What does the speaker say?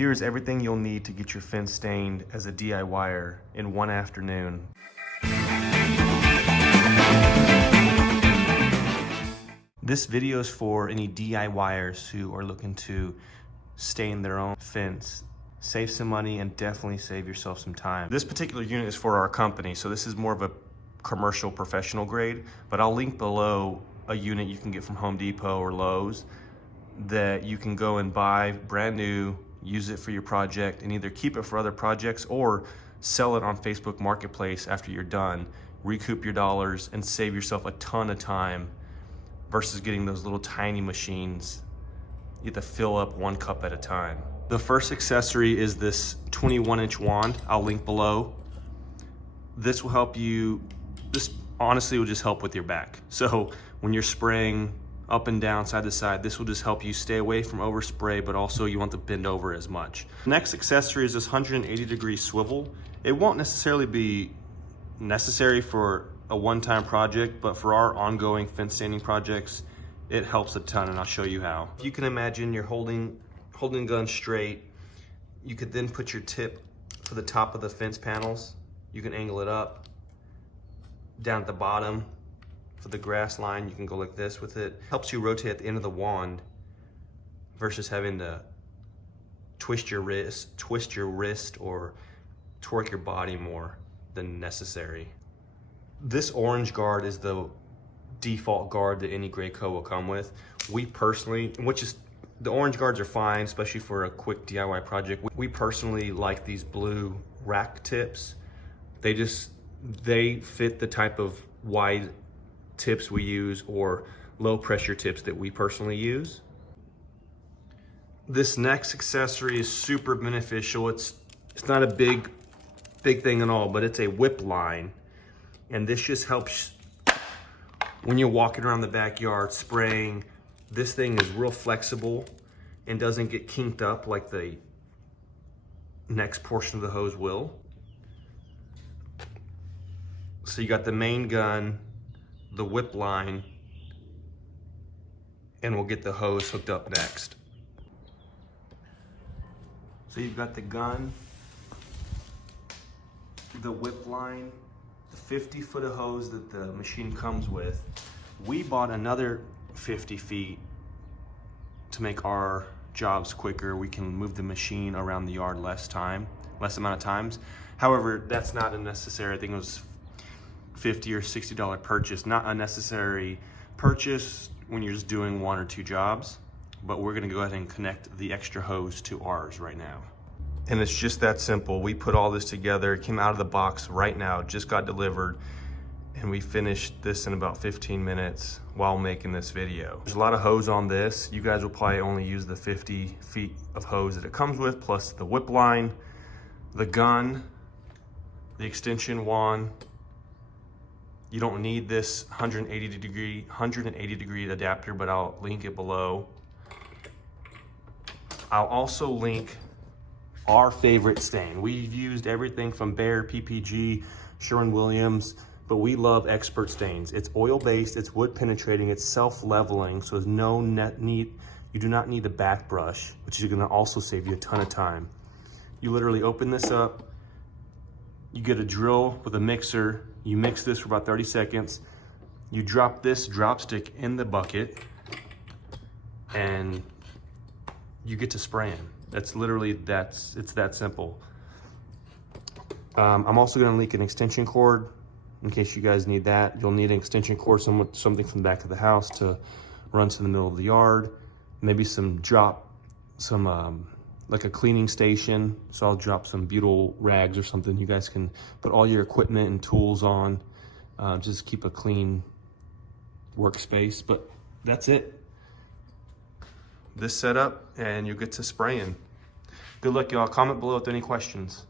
Here's everything you'll need to get your fence stained as a DIYer in one afternoon. This video is for any DIYers who are looking to stain their own fence. Save some money and definitely save yourself some time. This particular unit is for our company, so this is more of a commercial professional grade, but I'll link below a unit you can get from Home Depot or Lowe's that you can go and buy brand new, use it for your project, and either keep it for other projects or sell it on Facebook Marketplace after you're done, recoup your dollars and save yourself a ton of time versus getting those little tiny machines. You have to fill up 1 cup at a time. The first accessory is this 21-inch wand. I'll link below. This will help you, this honestly will just help with your back. So when you're spraying up and down, side to side, this will just help you stay away from overspray, but also you want to bend over as much. Next accessory is this 180-degree swivel. It won't necessarily be necessary for a one-time project, but for our ongoing fence staining projects, it helps a ton, and I'll show you how. If you can imagine you're holding the gun straight, you could then put your tip to the top of the fence panels. You can angle it up. Down at the bottom for the grass line, you can go like this with it. Helps you rotate at the end of the wand versus having to twist your wrist or torque your body more than necessary. This orange guard is the default guard that any Graco will come with. We personally, the orange guards are fine, especially for a quick DIY project. We personally like these blue rack tips. They fit the type of wide tips we use or low pressure tips that we personally use. This next accessory is super beneficial. It's not a big thing at all, but it's a whip line. And this just helps when you're walking around the backyard spraying. This thing is real flexible and doesn't get kinked up like the next portion of the hose will. So you got the main gun, the whip line, and we'll get the hose hooked up next. So you've got the gun, the whip line, the 50 foot of hose that the machine comes with. We bought another 50 feet to make our jobs quicker. We can move the machine around the yard less amount of times. However, that's not a necessary, I think it was $50 or $60 purchase, not a necessary purchase when you're just doing 1 or 2 jobs, but we're gonna go ahead and connect the extra hose to ours right now. And it's just that simple. We put all this together, it came out of the box right now, just got delivered, and we finished this in about 15 minutes while making this video. There's a lot of hose on this. You guys will probably only use the 50 feet of hose that it comes with, plus the whip line, the gun, the extension wand. You don't need this 180 degree adapter, but I'll link it below. I'll also link our favorite stain. We've used everything from Behr, PPG, Sherwin-Williams, but we love Expert stains. It's oil-based, it's wood penetrating, it's self-leveling, so there's no you do not need the back brush, which is gonna also save you a ton of time. You literally open this up, you get a drill with a mixer, you mix this for about 30 seconds, you drop this drop stick in the bucket, and you get to spraying. That's literally, it's that simple. I'm also gonna link an extension cord in case you guys need that. You'll need an extension cord, something from the back of the house to run to the middle of the yard. Maybe like a cleaning station. So I'll drop some butyl rags or something. You guys can put all your equipment and tools on. Just keep a clean workspace, but that's it. This setup and you'll get to spraying. Good luck, y'all. Comment below with any questions.